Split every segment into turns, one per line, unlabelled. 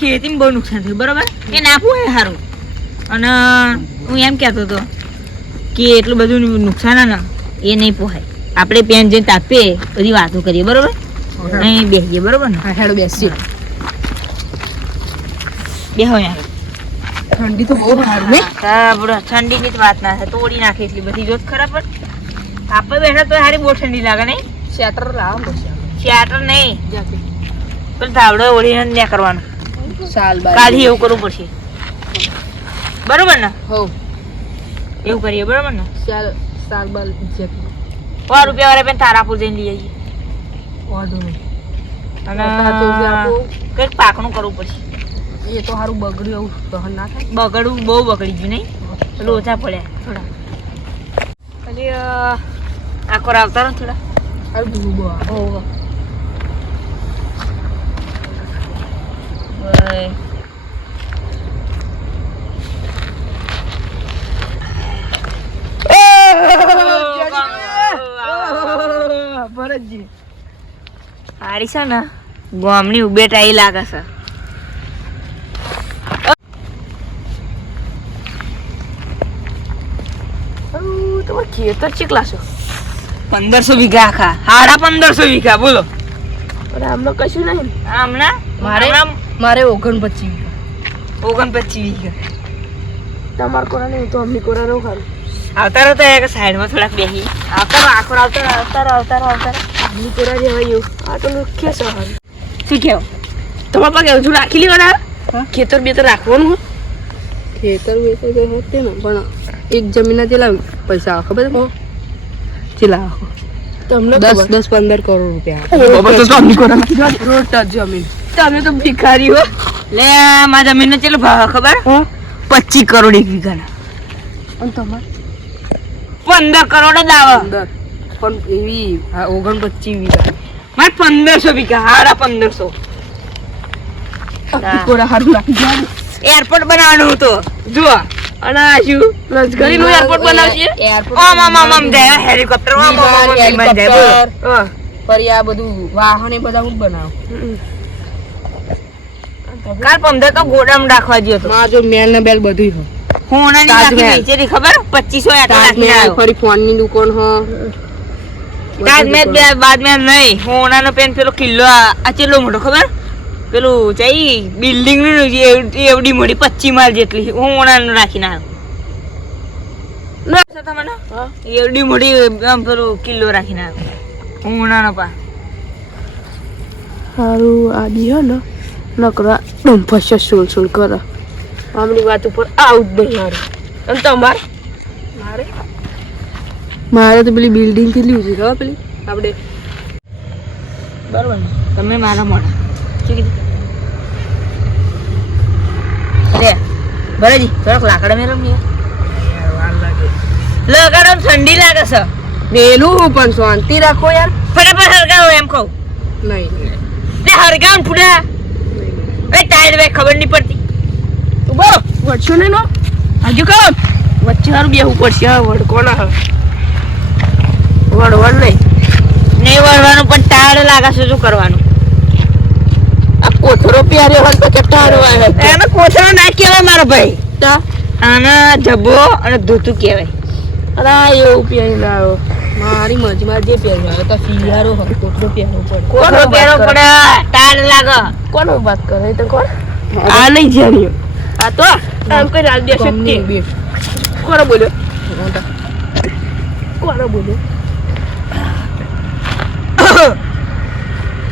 ખેતીમાં બહુ નુકસાન થયું બરોબર? એ નાખવું એ સારું અને હું એમ કહેતો હતો કે એટલું બધું નુકસાન ને એ નહીં પોહાય. આપણે પેન જઈને તાપીએ બધી વાતો કરીએ બરોબર? અહીં બેસીએ બરોબર ને?
હેડો બેસીએ.
બેહો યાર.
ઠંડી તો બહુ સારું ને
ઠંડીની જ વાત ના થાય. તોડી નાખે એટલી બધી જોત ખરા પણ આપણે બેઠા તો સારી બહુ ઠંડી લાગે નહીં?
શેટર લાવો
શેટર નહીં. પણ ધાવડો ઓળીને ન્યા કરવાનો.
સાલ
કાલથી એવું કરવું પડશે. બરોબર ને?
હો.
એવું કરીએ બરોબર ને?
સાલ સાલ બાર જાતે
સો રૂપિયા વાળા પેન તારાપુર જઈને લઈ આવીએ.
વાંધો નહીં.
અને કંઈક પાકણું કરવું પડશે.
એ તો સારું બગડ્યું એવું સહન ના થાય.
બગડવું બહુ બગડી ગયું નહીં? લોચા ઓછા પડ્યા. થોડા. ખાલી અ, આખો આવતા ને થોડા.
સારું બહુ
બહુ
ભરતજી
હારી છે ને ગોમની ઉબેટાઈ લાગે છે.
તમારે ખેતર ચીકલા છો?
પંદરસો વીઘા આખા. હાડા પંદરસો વીઘા બોલો.
અરે કશું નહીં.
આમના?
મારે
આમના
મારે ઓગણ પચીસ
ઓગણપચીસ વીઘા
તમારે કોરા નહીં તો અમની કોરા રહો ખાલી
આવતા રહો તો એક સાઈડમાં થોડાક બેહી. આવતા રહો આખો આવતા રહો આવતા રહો આવતા રહો આવતા રહો.
અમની કોરા એવું. આ તો મુખ્ય છે હારું
શું કહેવું
તમારા પાસે હજુ રાખી લેવાના? ખેતર બેતર રાખવાનું ખેતર બેતર તો હતી ને પણ એક જમીનના ચેલા પૈસા આવે ખબર છે ચેલા આખો તમને દસ દસ પંદર કરોડ રૂપિયા રોડ જમીન. તમે તો ભિખારી હો.
લે મારા જમીનનો ચેલો ભાવ ખબર? પચીસ કરોડ એક વીઘાના.
અને તમારે?
પંદર કરોડ જ આવે.
પણ એવી ઓગણ પચીસ વીઘા
મારે પંદરસો વીઘા
હારા પંદરસો.
એરપોર્ટ બનાવવાનું હતું. જુઓ.
અને આ શું? લશ્કરી નું એરપોર્ટ બનાવશે?
જાય હેલિકોપ્ટર જાય
ફરી આ બધું વાહન એ બધા હું બનાવ.
કાલ પંદર તો ગોડામ રાખવા ગયો તો
માં મેલ ને બેલ બધું હો.
હું ઓનાની
ની
રાખી વેચેલી ખબર? 2500 આટલા
રાખી
આવ્યો.
ફરી ફોનની દુકાન હો.
તાજમહેલ બે બાદ મેં નહીં. હું ઓનાનો પેન પેલો કિલ્લો આ ચેલો મોટો ખબર? પેલું ચાઈ બિલ્ડિંગનું એવડી મોડી મોટી પચીસ માળ જેટલી. હું ઓનાનો નું. રાખી ના, તમને? એવડી મોટી આમ પેલું કિલ્લો રાખી ના હું ઓનાનો પા
સારું આ દિયો ને. નકરા ડંફસ સુલ સુલ કરે. આમની વાત ઉપર આવું જ નહીં મારે અને તમારે મારે? મારે તો પેલી બિલ્ડિંગ કેટલી ઊંચી ખબર પેલી. આપણે
બરોબર તમે મારા મોડા. શું કીધું? રે ભરેજી થોડાક લાકડા મેં રમીએ લગાડો ઠંડી લાગે છે.
વેલું પણ શાંતિ રાખો યાર.
ફટાફટ હરગાવો એમ કહું.
નહીં.
હરગાવ ફૂડા એ ટાયર બે ખબર નહીં પડતી.
ઊભો વડશો ને નો હજુ કહો વચ્ચે હારું બેહવું પડશે હા વડ કોના હા. વડ વડ નહીં.
નહીં વળવાનું પણ ટાયર લાગે છે શું કરવાનું?
આ કોથરો પ્યારે હોય તો કેટલા હારવા
એને કોથરો ના કહેવાય મારો ભાઈ.
આના
આને જબ્બો અને ધોતું કહેવાય.
અરે એવું પ્યારે લાવ્યો મારી મજમાં જે પહેરવા આવ્યો તો શિયાળો હતો તો પહેરવો પડે.
કોનો પહેરવો પડે. તાર લાગે.
કોનો વાત કરે તો કોણ? આ નહીં જાણ્યો આ તો આમ કઈ રાજ દેશે કે કોનો બોલ્યો? કોનો બોલ્યો?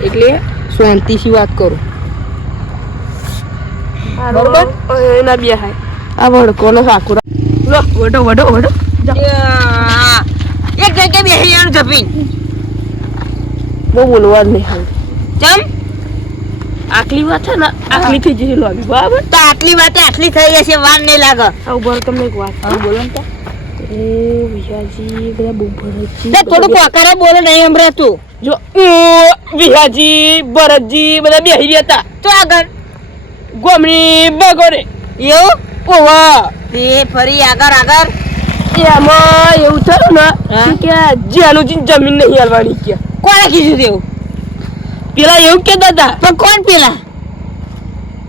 એટલે શાંતિથી વાત કરો. બરોબર? એના બે હાય. આ વડકોનો સાકુરા. લો વડો વડો વડો
યા. કે બેસી જવાનું જપીન
બહુ બોલવાનું નહીં હાલ.
ચમ?
આટલી વાત છે ને આટલી થઈ જશે લાગી. બરાબર?
તો આટલી વાતે આટલી થઈ જશે વાર નહીં લાગે.
આવું ઊભા તમને એક વાત હા? બોલો ને એ વિશાજી બધા બહુ ભરતજી
થોડુંક વકારે બોલો નહીં સંભળાતું
જો વિહાજી ભરતજી બધા બેહી રહ્યા હતા.
તો આગળ?
ગોમણી બગોરે
એવું?
ઓવા
તે ફરી આગળ આગળ?
એમાં એવું થયું ને? કે જમીન નહીં હાલવાની કે.
કોણે કીધું તેવું?
પેલા એવું કેતા હતા.
પણ કોણ પેલા?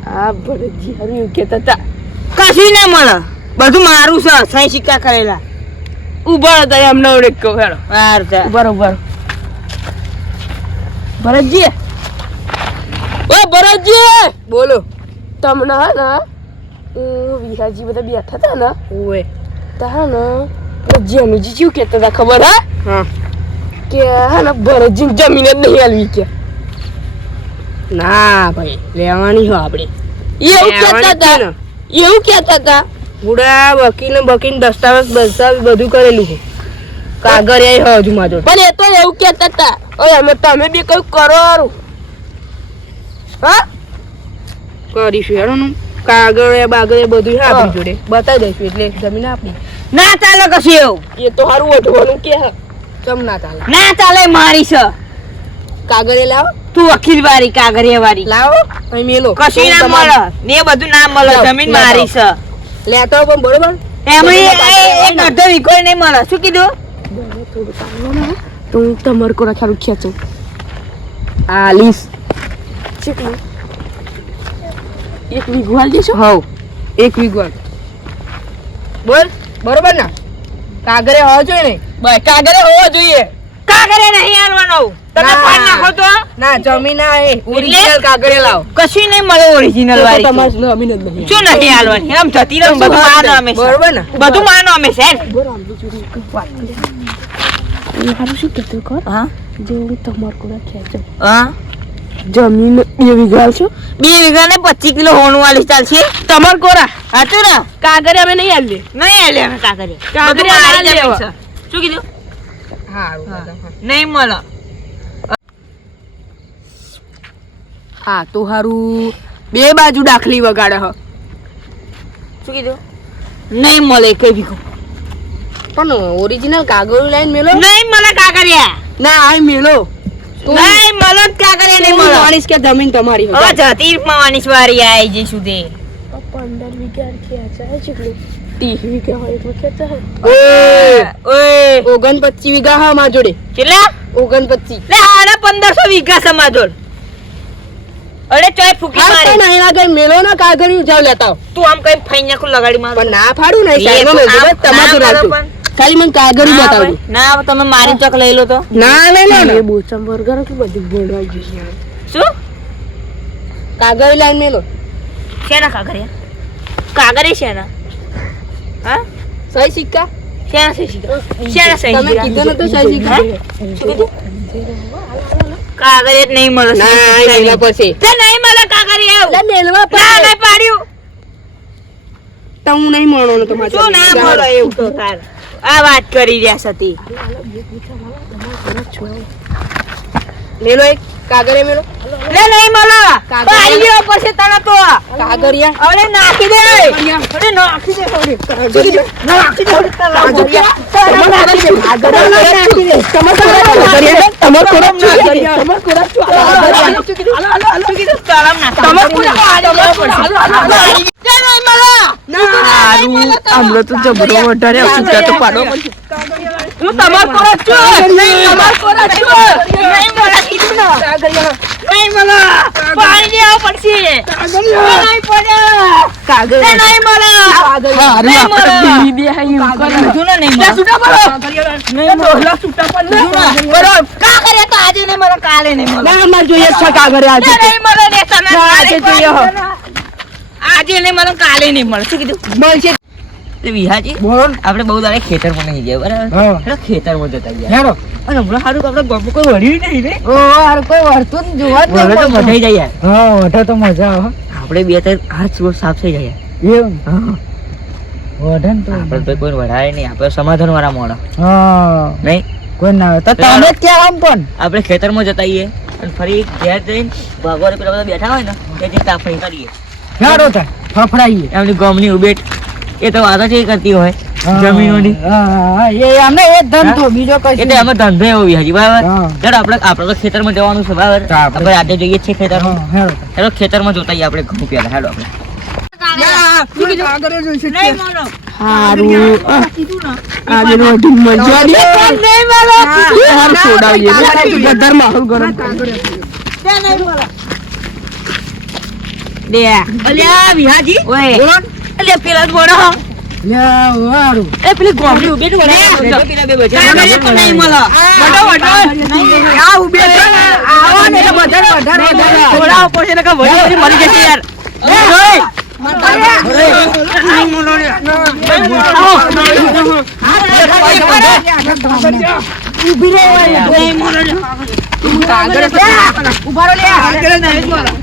આ ભરતજી હારું એવું કેતા હતા.
કશું ના મળે. બધું મારું છે સહી સિક્કા કરેલા.
ઊભા હતા એમને ઓળે કહો હેડો.
છે.
ઊભા ઊભા ભરતજી. ઓ ભરતજી! બોલો. તમને હા ને હું વિહાજી બધા બેઠા હતા ને ઓએ તા ને જેનુજી શું કહેતા હતા ખબર હા હા કે હા ને ભરતજી જમીન જ નહીં આલવી કે ના ભાઈ લેવાની હો આપણે એવું કહેતા હતા એવું કહેતા હતા
બુડા વકીલ બકીલ દસ્તાવેજ દસ્તાવેજ બધું કરેલું છે હજુ માજો
પણ એ તો એવું કહેતા હતા ઓય અમે તમે બી કઈ કરો. હા
કરીશું હેડો કાગળ એ બાગળ બધું આપણી જોડે બતાવી દઈશું એટલે જમીન આપણી
ના ચાલે કશું એવું.
એ તો હારું ઓઢવાનું કે.
ચમ ના ચાલે?
ના ચાલે મારી છે.
કાગળ લાવો.
તું વકીલ વાળી કાગરિયા વાળી
લાવો અહીં મેલો.
કશું ના મળે? ને બધું ના મળે જમીન મારી છે.
લેતો પણ બરોબર?
એમાં એ- એ- એક અડધો વીઘો નહીં મળે. શું કીધું?
તો હું તમારે કોરા ખારું ખેંચું. આલીસ કેટલું એક વીઘું હાલ દેશો?
હવ. એક વિગવાલ બોલ. બરોબર ને? કાગરે હોવો જોઈએ ને
ભાઈ કાગરે હોવો જોઈએ.
કાગરે નહીં હાલવાનો. તમે
ના.
નાખો તો.
ના જમીન આ એ ઓરિજિનલ કાગળે લાવો.
કશું નહીં મળે ઓરિજિનલ વાળી.
તમારે જમીન જ નહીં.
શું નહીં હાલવાની? આમ જતી રહે બધું માનો અમે
બરોબર ને?
બધું માનો અમે સાહેબ.
એ શું કહેતું કર.
હા?
જો હું? તમારે કોરા
હા?
જમીન બે વીઘા છો.
બે વીઘા ને પચીસ કિલો હોનું વાળી ચાલશે?
તમાર કોરા?
હાચું ને?
કાગરે અમે નહીં હાલીએ
નહીં હાલે અમે કાગરે
કાગરે લેવા.
શું કીધું?
હારું.
નહીં મળે.
હા તો હારું. બે બાજુ દાખલી વગાડે હ.
શું કીધું? નહીં મળે કઈ ભીખું
પણ ઓરિજિનલ કાગળ લઈને મેલો?
નહીં મળે કાગરિયા
ના આ મેલો.
નહીં મળે જ કાગરિયા નહીં મળે.
માણીશ કે જમીન તમારી
હવે જતી માવાની વારી આવી જઈશું તે
પંદર વીઘા ખેંચાય છે. ત્રીસ વીઘા હોય એટલું ખેંચાય
ઓય
ઓગણ પચીસ વીઘા હા મા જોડે.
કેટલા?
ઓગણ પચીસ
લે પંદરસો વીઘા સમાજોડ અરે ચોય ફૂકી મારી.
ના એના કઈ મેલો ના કાગળિયું જાવ લેતા.
તું આમ કઈ ફઈ નાખું લગાડી માર.
પણ ના ફાડું ને તમારું. ખાલી મને કાગળ
ના
બતાવજો
ના તમે મારી ચક લઈ લો તો.
ના ના ના. એ બોચમ બર્ગર કે બધું ભોળવાઈ જશે
શું?
કાગળ લાઈન મેલો.
શેના કાગરિયા કાગરે શેના? હા?
સહી સિક્કા?
શેના સહી સિક્કા? શેના સહી
તમે કીધું ને તો સહી સિક્કા?
શું કીધું? કાગરે નહીં મળે
ના પછી.
તે નહીં મળે કાગરિયા
લે મેલવા
ના
પડે.
પાડ્યું.
તો હું નહીં મળો ને તમારે
શું ના મળે એવું તો તાર. આ વાત કરી રહ્યા સતી.
મેલો એક કાગળે મેલો.
લે નહીં મળે.
કાગરિયા.
પાડી ગયો પછી તને તો.
કાગળિયા.
અરે નાખી દે. અરે નાખી દે થોડી. નાખી દે થોડી તલાવ ભર્યા. તલાવ નાખી. લે નહીં મળે.
હમણાં તો જબરો વધારે છૂટા તો પાડો.
હું તમાર જ છું. તમાર પર જ છું. નહીં મળે કીધું ને. નહીં મળે. પાડી દેવા પડશે. નહીં પડે.
કાગળ
લે નહીં મળે.
હારું
નહીં મળે.
બીડી બે હાઈ એવું કરે.
કીધું ને નહીં મળે. નહીં મળે. કીધું ને. બરોબર. કા કરે તો આજે નહીં મળે કાલે નહીં મળે
ના અમારે જોઈએ છે કાગળ આજે
નહીં તને
ના, આજે
કાલે
જોઈએ હો.
આજે નહીં મળે કાલે નહીં મળે શું કીધું
મળશે
વિહાજી
બોલ
આપણે બહુ દાડે ખેતરમાં નહીં ગયા બરાબર?
હા.
એટલે ખેતરમાં જતા ગયા
હેડો.
અને હમણાં સારું કે આપણે ગમું કોઈ વળ્યું નહીં રે.
ઓ હાર કોઈ વળતું જ જોવા જ
તો મજાઈ જાય
હા વઢે તો મજા આવે.
આપણે બે ત્રણ હાથ સુર સાફ થઈ જાય
એમ
હા.
વઢે તો
આપણે તો કોઈ વઢાય નહીં આપણે સમાધાન વાળા મોડા
હા.
નહીં?
કોઈ ના તો તમે જ ક્યાં આમ પણ.
આપણે ખેતરમાં જતા આવીએ અને ફરી ઘેર જઈને ભગવાન પેલા બધા બેઠા હોય ને તે જે તાપણી કરીએ.
હેડો તા ફફડાઈએ.
એમની ગમની ઉભેટ એ તો વાતો એ કરતી હોય જમીનોની.
એ અમને એ ધંધો બીજો કઈ
એટલે અમે ધંધો એવો વિહાજી બરાબર? ચાલ આપણે આપણે તો ખેતરમાં જવાનું છે બરાબર?
આપણે-
આજે જઈએ છીએ ખેતરમાં.
હા, હેડો. તા.
હેડો ખેતરમાં જોતા આપણે ઘઉં પહેલા. હેડો આપણે. વિહાજી? અલ્યા પેલા બોલો એ પેલી ગોમડી ઊભી તો આ ઊભી છે આવો ને એટલે વધારે વધારે વધારે છે ને કે વડી મરી જશે યાર ઓય નહીં મળે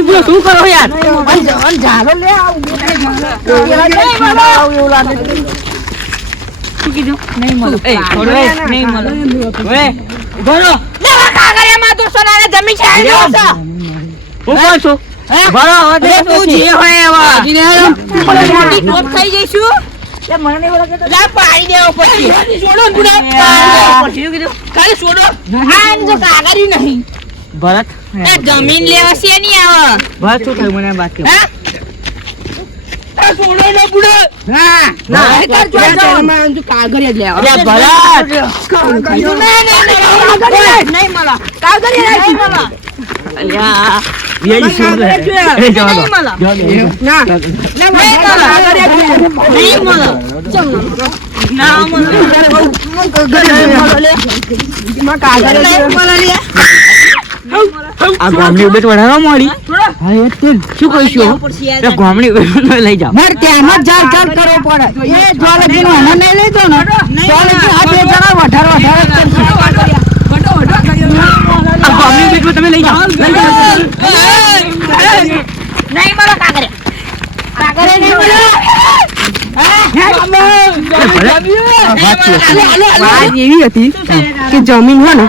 શું શું થોડો એ નહીં મળે ઓય ઊભો રહો કાગળિયામાં તો સોનાને જમી છે હું કોણ છું લા શું કીધું નહીં એ નહીં શું ને ભરત નહીં મળે કાગળિયા નહીં મળે અલ્યા શું એ જવા દો
ના
નહીં મળે ના મળે આ ગામની ઉબેટ વઢાવા મળી હા એ તે શું કહીશું એ ગામની ઉબેટ લઈ જાઓ
મારે ત્યાં જ જાર કરવો પડે એ જ્વાલાજી નો હમણાં લઈ દો ને જ્વાલાજી આ બે જણા વધારે વધારે
ગામની ઉબેટમાં તમે લઈ જાઓ. નહીં મળે કાગરે કાગરે નહીં મળે.
એવી હતી કે જમીન હોય ને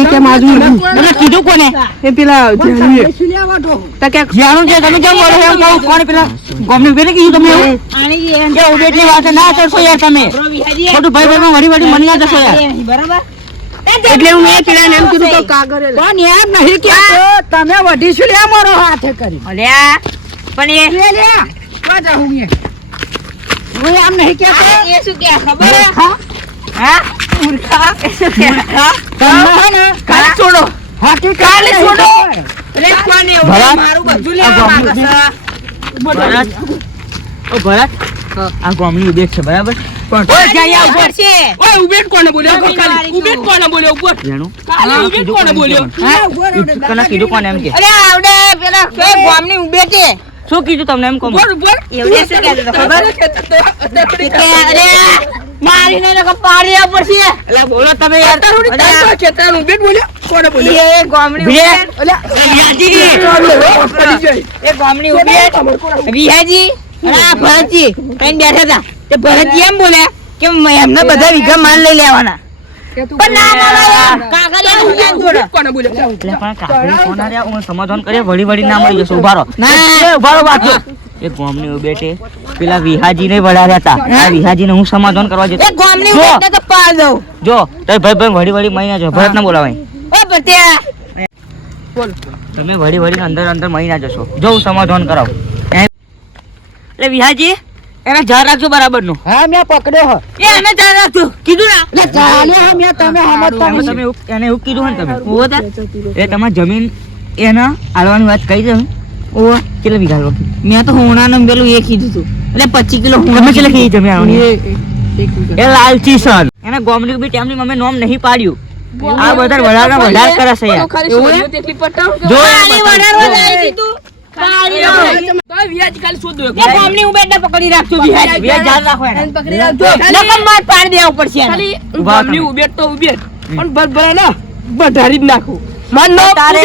એ કેમ
આજુ કીધું કોને?
એ પેલા
જાણું છે તમે કેમ બોલો? એમ કહું કોણ પેલા ગોમની ઉબેટને કીધું તમે એવું? વાત ના કરશો યાર તમે. ખોટું ભાઈ ભાઈમાં વળી વળી મની જશો યાર.
એટલે હું એ પેલા એમ કીધું તો કાગળિયા લે.
પણ એમ નહીં કહેતો તમે વઢીશું લે મારો હાથે કરી?
અલ્યા પણ એ
લે લે કા જાઉં એ. હું એમ નહીં કહેતો
એ શું કે ખબર હા?
હા?
મૂર્ખા? એ શું કે? હા?
તમે ને
કાલ છોડો.
હાથી
કાલે
કાલે
છોડો.
છોડો.
કોને એવું મારું બધું લેવા માંગે છે? ભરત. ઓ ભરત. આ ગામની ઉદેશ છે બરાબર? ઓય જઈ ઉપર છે.
ઓય ઉબેટ કોને બોલ્યો?
કાલે?
ઉબેટ કોને બોલ્યો? ઉપર કાલે ઉબેટ કોને બોલ્યો?
કના કીધું કોને એમ કે? અરે આવડે પેલા કે ગામની ઉબે છે. શું કીધું તમને એમ કહું?
બોલ બોલ
એવું શું કહેતો ખબર? કે અરે મારીને લોકો પાડી આપર છે એટલે બોલો તમે યાર. અરે
ખેતર ઉબેટ બોલ્યો? કોને બોલ્યો?
એ ગામની ઉબે
પડી
એ ગામની ઉબે વિહાજી. અને ભરતજી. કઈ બેઠા હતા. તે ભરતજી એમ બોલ્યા કે એમને બધા વીઘા માલ લઈ લેવાના. પણ ના મળે યાર. કાગળિયા નું જ્ઞાન જોડે.
કોને બોલ્યો
એટલે પણ કાકડી કોના રહ્યા હું સમાધાન કરીએ વળી વળી ના મળી જશે. ઊભા રહો. એ ઊભા એ ગામની ઉબેટે પેલા વિહાજીને વડાડ્યા હતા. આ વિહાજીને હું સમાધાન કરવા જતો.
એ ગામની
જો.
તો પાડ દઉં.
જો તો ભાઈ ભાઈ વળી વળી મહિના જો. ભરત ના બોલાવાય.
ઓ
તમે વળી વળી અંદર અંદર મહિના જશો. જો હું સમાધાન કરાવ. એટલે વિહાજી. એને જાર રાખજો બરાબરનું
હા મેં પકડ્યો હો.
એ એને જાર રાખજો. કીધું ના.
એટલે ચાલે હા મેં તમે સમજતા નહીં.
તમે એને એવું કીધું હોય તમે. ઓ તા? એ તમાર જમીન એના આલવાની વાત કહી દઉં ઓ કેટલા વીઘા લો મેં તો હોણાનું પેલું એ કીધું તું. એટલે પચીસ કિલો હોણા કેટલા કીધી. તમે આલવાની? એ લાલચી સર એને ગોમડી બી ટેમની મમ્મી નોમ નહીં પાડ્યું. આ બધા વધારે વધારે કરે છે યાર. જો
કાલી વધારે વધારે કીધું માર પાડી દેવું પડશે એને.
ખાલી
ઊભા
ગામની
તમે.
ઉબેટ તો ઉબેટ પણ ભરભરા ના બધારી જ નાખું. માર નામ
તારે.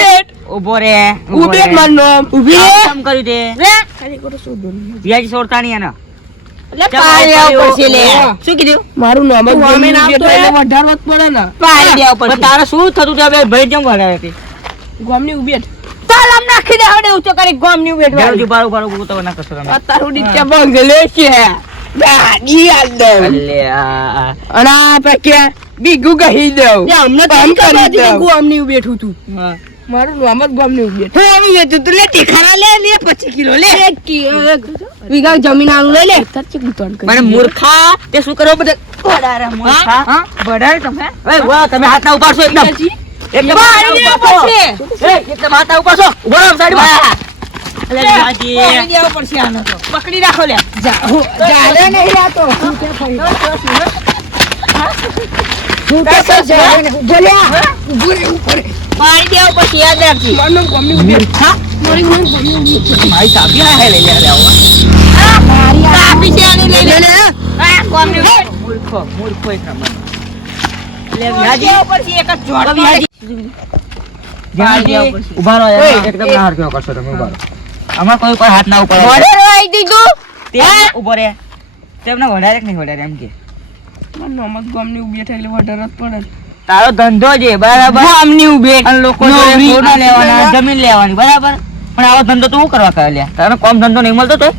શું
થતું ભાઈ જેમ ભરાવે તે.
ગામની ઉબેટ
ચાલ નાખી દે હડે ઉચો કરી ગોમની વાળી.
ઉજી બારું બારું ગોતો ના કરશો તમે.
આ તારું નીચે બંગલે છે. ગાડી આલ દે
અલ્યા.
અને આ પછી બીગું કહી દઉં.
લે, અમને તો ખબર
કરી દઉં.
ગામની ઉબેટ
હા.
મારું નામ જ ગામની ઊભી
હું આવી ગયો તું લે તીખાના લે લે પચીસ કિલો લે.
એક વીઘા જમીન આલું લે. લે તરચી ગુતણ કરી
મને મૂર્ખા તે શું કરો બધે? બડારા મૂર્ખા. હા બડાર તમે? એ વાહ તમે હાથ ના ઉપાડશો એકદમ. ઊભો રહો સાઈડમાં. પકડી રાખો લે.
નહીં આ તો.
પાણી દેવું પછી યાદ
મારું
આ લઈ લે છે આની લઈ લે. ઉપર. મૂર્ખો મૂર્ખો એક નંબર લે પછી એક જ જોડો ઊભા રહો એકદમ ના હરખ્યો કરશો તમે ઊભા રહો. આમાં કોઈ કોઈ હાથ ના ઉપાડો
વડે આવી દીધું.
તે ઊભો રે તેમને વડારે નહીં વડારે એમ કે.
મારું નામ જ ગામની ઊભી એટલે વધારે જ પડે.
તારો ધંધો છે બરાબર? ગામની ઉભે અને લોકો. લેવાના જમીન લેવાની બરાબર? પણ આવો ધંધો તું હું કરવા કરે લ્યા? તારો કોમ ધંધો નહીં મળતો તો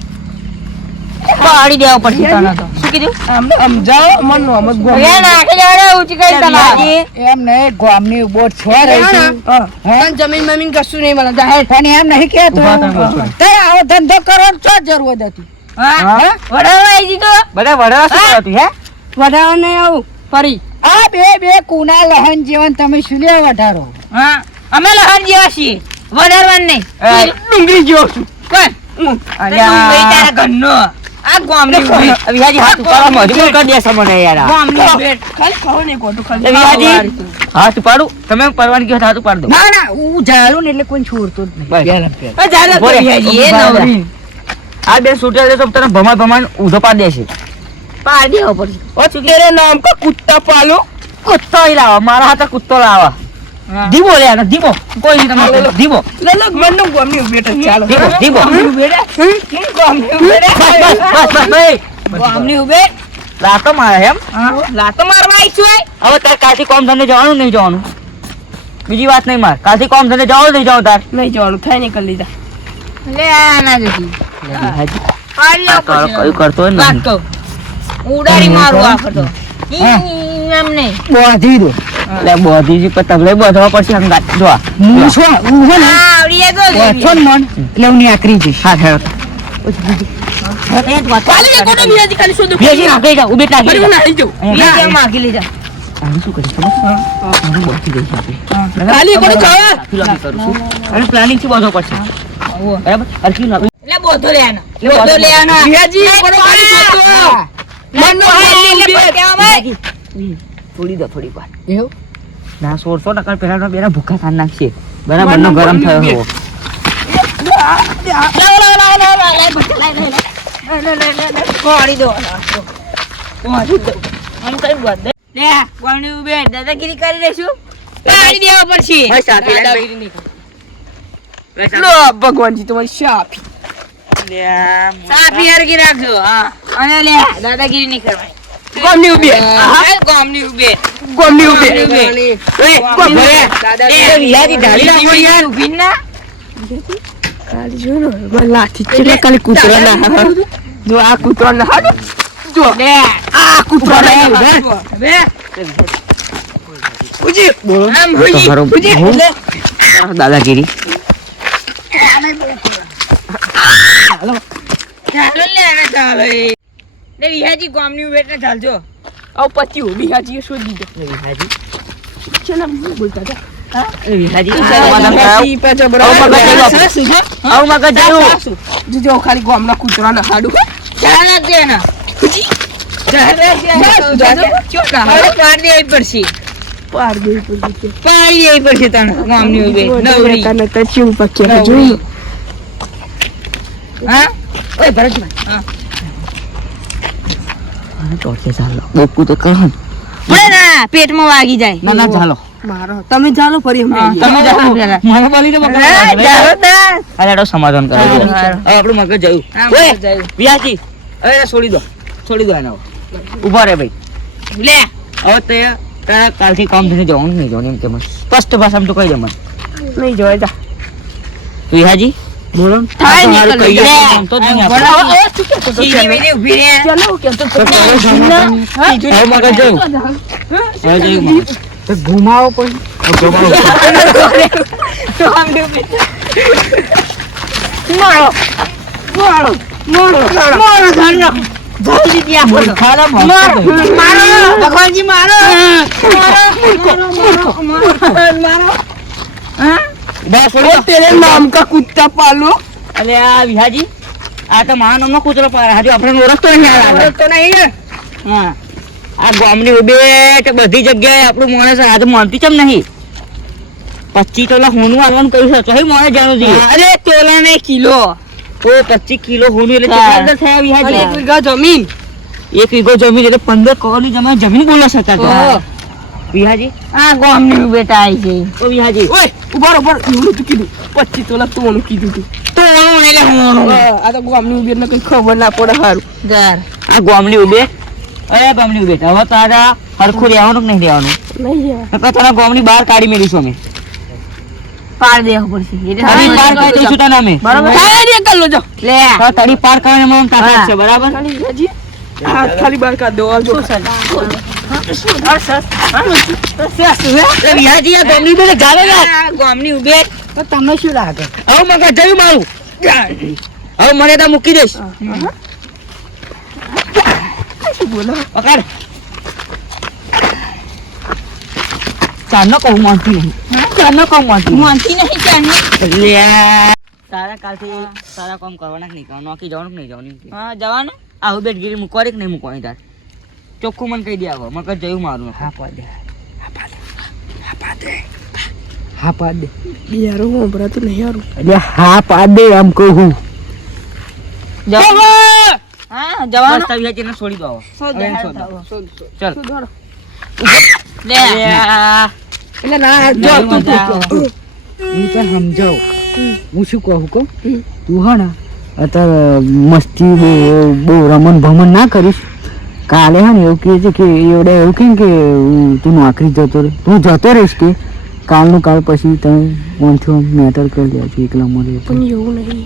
પાડી દેવા પડશે તને તો. શું કીધું?
આમ સમજાવો મન નામ જ ગામની
એ નાખી જાડે ઊંચી કરી તલાજી
એમ નહીં ગામની બોટ છો રહી છે.
હા. પણ જમીન મમીન કશું નહીં મળે. જાહેર
તને એમ નહીં
કે તો.
તે આવો ધંધો કરો ચો જરૂર હતી.
હા? વડાવા આવી તો? બધા વડાવા શું કરો હે?
વડાવા નહીં આવું ફરી.
આ બે બે કુના લહન જીવન તમે શું લે વધારો?
હા? અમે લહન જેવા છીએ. વધારવાન નહીં.
ડુંગળી જેવો છું.
કોણ? તારા ઘરનો. આ ગામની વિહાજી હાથ ઉપાડવા મજબૂર કરી દેશે મને યાર. આ.
ગામની ખાલી ખાઓ ને ખોટું ખાલી.
વિહાજી હાથ ઉપાડું. તમે પરવાનગી હોય હાથ ઉપાડ દો.
ના ના હું જાળું ને એટલે કોઈ છોડતો જ નહીં.
આ વિહાજી, એ નવરી.
આ બે સુટેલ તો તને ભમા ભમા ઉધો પાડ દેશે. પાડી દેવો પડશે.
ઓ નામ કા કુત્તા પાલો.
કુત્તો લાવા. મારા હાથે કુત્તો લાવો. ધીમો લે આને ધીમો કોઈ નહીં તમારે ધીમો
લે લે મનનું ગામની જ ચાલો.
ધીમો ધીમો
કેમ ગામની ભેટ
બસ બસ બસ ભાઈ.
ગામની ઉબે
લાતો મારે એમ.
લાતો મારવા આવીશું છું
હવે તાર કાલથી કોમ ધંધે જવાનું નહીં જવાનું. બીજી વાત નહીં માર. કાશી કોમ ધંધે જવાનું નહીં જવાનું તાર.
નહીં જવાનું થાય નહીં કરી લીધા.
લે ના જતી કયું કરતો નહીં
ઉડાડી મારું આ કરતો
એમ નહીં
બોધી દો
એટલે બધી પતંગ બધવા પડશે હંગાત જો
હું છો હું હે ને?
આવડી જાય તો
ને મન? એટલે હું આકરી જઈશ.
હા પ્લાનિંગથી બધો પડશે. બરાબર?
બોધો લે
થોડી દો થોડી વાર.
એવું?
ના સોળસો ટકા પહેલા બેના ભૂખા ખાન નાખશે. બરાબર નો ગરમ થયો હોવો. દાદાગીરી કરી લેશું
ભગવાનજી તમારી શાપી.
સાફી હરગી રાખજો હા. અને દાદાગીરી નહીં કરવાની.
ગામની ઉભે
ગામની ઉભે
ગામની ઉભે.
ગામની ઢાળી યાર. ઊભી ના.
કાલી જો ને લાઠી ચેટલા કાલી કૂતરા ના હા. જો આ કૂતરા ના હા જો.
બે.
આ કૂતરા ના.
હવે
ઉજી આમ
તો
ઉજી.
દાદાગીરી. ચાલો લે આને ચાલો. એ. વિહાજી ગામની એટલે ચાલજો
આવ પત્યું બિહાજી શોધી દો
લે વિહાજી.
ચલા બોલતા હતા? હા?
આવું મગજ જેવું.
જોજો ખાલી ગામના કૂતરા ના હાડું
ચાલ. નાખ દે એના. ચાલ નાખ દે એના.
બસ, જાજો. ક્યો ના
હવે પાડી દેવી પડશે.
પાર દેવી પડશે
પાડી દેવી પડશે તને ગામની ઉભે. નવરી.
નતા ચીવું પક્યા
નવરી.
જોયું
હા? ઓય ભરતભાઈ બોકુ તો કહો. પડે ના પેટમાં વાગી જાય. ના ના ચાલો.
મારો તમે ચાલો ફરી
તમે જાઓ પેલા મને તો અરે સમાધાન કરો
હારું,
હવે
હારું.
આપણું મગજ જયું. ઓય, વિયાજી. હવે છોડી દો. છોડી દો એને હવે. રે ભાઈ.
લે.
હવે તે તારા કાલથી કામ થઈને જવાનું નહીં જવાનું એમ કે મને. સ્પષ્ટ ભાષામાં તો કહી દે મને.
નહીં જવાય જા
વિહાજી બોલો ને.
થાય
આ તો
નહીં,
હારું
કલી.
કહીએ તો આમ તો જ નહીં આપણે.
હવે હવે શું કહેતો હતો ચાલો? ચાલો, કહેતો હતો.
તો કરો જમાદારની. હવે મગજ જયું હવે જયું મગજ.
ઘુમાવો પણ
ગોમડી ઉભેટ મારો મારો મારો મારો ધનનો જલ્દી ત્યાં બોલો
ખાલા
મારો
મસ્ત
મારો ભગવાનજી મારો મારો મારો મારો હા
બસ તેરે નામ કા કુત્તા પાલો.
અરે આ વિહાજી આ તો મારા નામનો કૂતરો પાડે. હાજી આપણે ઓળખતો નહીં આ
નહીં
હા. આ ગામની ઉભેટ બધી જગ્યાએ આપણું માણસ આ માનતી ચમ નહીં. પચીસ તોલા હોનું આવવાનું કહ્યું છે. તો મારે જાણું જોઈએ
અરે તોલા ને કિલો.
ઓ પચીસ કિલો હોનું એટલે. કેટલા થયા
એક વીઘા જમીન.
એક વીઘો જમીન એટલે પંદર કરોડની જમીન જમીન બોલો હતા વિહાજી? આ ગામની ઉભેટ આવી છે. ઓ વિહાજી.
ઓય. ઊભા ઊભા એવું તું કીધું પચીસ તોલા તોનું કીધું તું
તો ઓણું એટલે હોનું
આ તો ગામની ઊભી ને કઈ ખબર ના પડે હારું
ચાર આ ગામની ઉભેટ અરે ગામની ઉભેટ હવે તારા હરખું રહેવાનું કે નહીં રહેવાનું
નહીં
તને ગામની બહાર કાઢી મેળવીશું અમે
પાર દેવું પડશે
તારી પાર કાઢી દઈશું તને અમે
બરાબર હા રે લો જો લે
તારી પાર કાઢીને તારા છે બરાબર
ખાલી બહાર કાઢ દો આવજો
તમને શું લાગે
હવે જયું મારું મને ત્યાં મૂકી દઈશ
બોલો
પકડ ચાંદનો કહું માનતી માનતી નહીં ચાંદનો તારા કાલથી તારા કામ કરવાના નહીં જવાનું નહીં જવાનું. હા, જવાનું આવું બેટગીરી મૂકવાની કે નહીં મૂકવાની તાર ચોખ્ખું મને કહી દે આવો મગજ જયું મારું.
હા પાડે હા પાડે હા પાડે હા પાડે
યાર હું ઉભરાતું નહીં યાર
એટલે હા પાડે એમ કહું.
હા જવાનું. બસ તવી છોડી દો હવે એને લે.
એટલે ના જો તું તું
હું તો સમજાવ. હું શું કહું કહું? તું હા ને અત્યારે મસ્તી બહુ રમણ ભમણ ના કરીશ. કાલે હા ને એવું કહે છે કે એવડે એવું કેમ કે તું નોકરી જતો રહે તું જતો રહીશ કે? કાલનું કાલ પછી તમે ઓનથી મેટર કરી દે છે એકલા મળે
પણ એવું નહીં.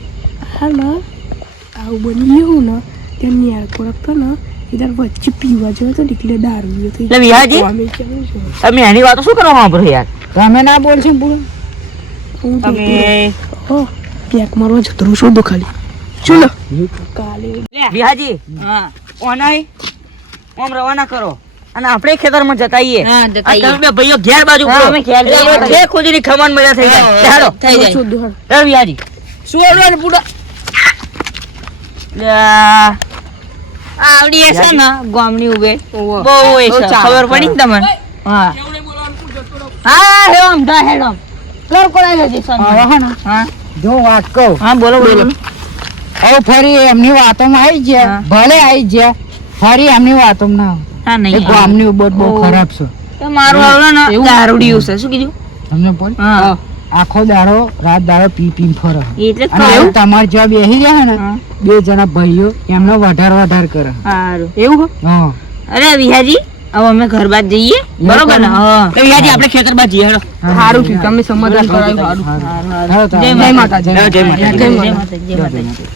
હાલમાં આવું બની ગયું ને ત્યાં નિયાર કોડકતો ને ઇધર વચ્ચે પીવા જવા તો નીકળે દારૂ થઈ
એટલે વિહાજી તમે એની વાતો શું કરવા વાપરો યાર?
તમે ના બોલશો પૂરો?
હું
તમે
હો પેક મારવા જતો રહું છું તો ખાલી ચલો. કાલે
વિહાજી હા. ઓનાય ઓમ રવાના કરો. અને આપણે ખેતરમાં જતા આઈએ તમે ભાઈઓ ઘેર બાજુ
અમે ઘેર
ઘેર ખોદીની ખમણ મજા થઈ જાય. ચાલો.
થઈ જાય.
રવિ આવડી હશે ને? ગામની ઉભે બહુ હોય ખબર પડી ને તમને? હા. હા. હેડમ જા હેડમ લર કોરાઈ જજે
હા
હા.
જો વાત કહું.
હા બોલો બોલો.
હવે ફરી એમની વાતોમાં આવી ગયા. ભલે આવી ગયા. ફરી એમની વાતોમાં ના
હા નહીં
ગામની ઉબટ બહુ ખરાબ છે.
તો મારું આવલો ને દારૂડિયું છે. શું કીધું?
તમને બોલ.
હા.
આખો દાડો રાત દાડો પી પી ફરે.
એટલે કહ્યું
તમારે જો બેસી રહ્યા ને બે જણા ભાઈઓ એમનો વધાર વધાર કરે.
સારું એવું
હા?
અરે વિહાજી હવે અમે ઘર બાદ જઈએ. બરોબર ને? હા. તો વિહાજી આપણે ખેતર બાદ જઈએ હેડો.
સારું છે તમે સમાધાન કરાવ્યું સારું
જય
જય જય.
માતાજી. જય માતાજી. જય માતાજી.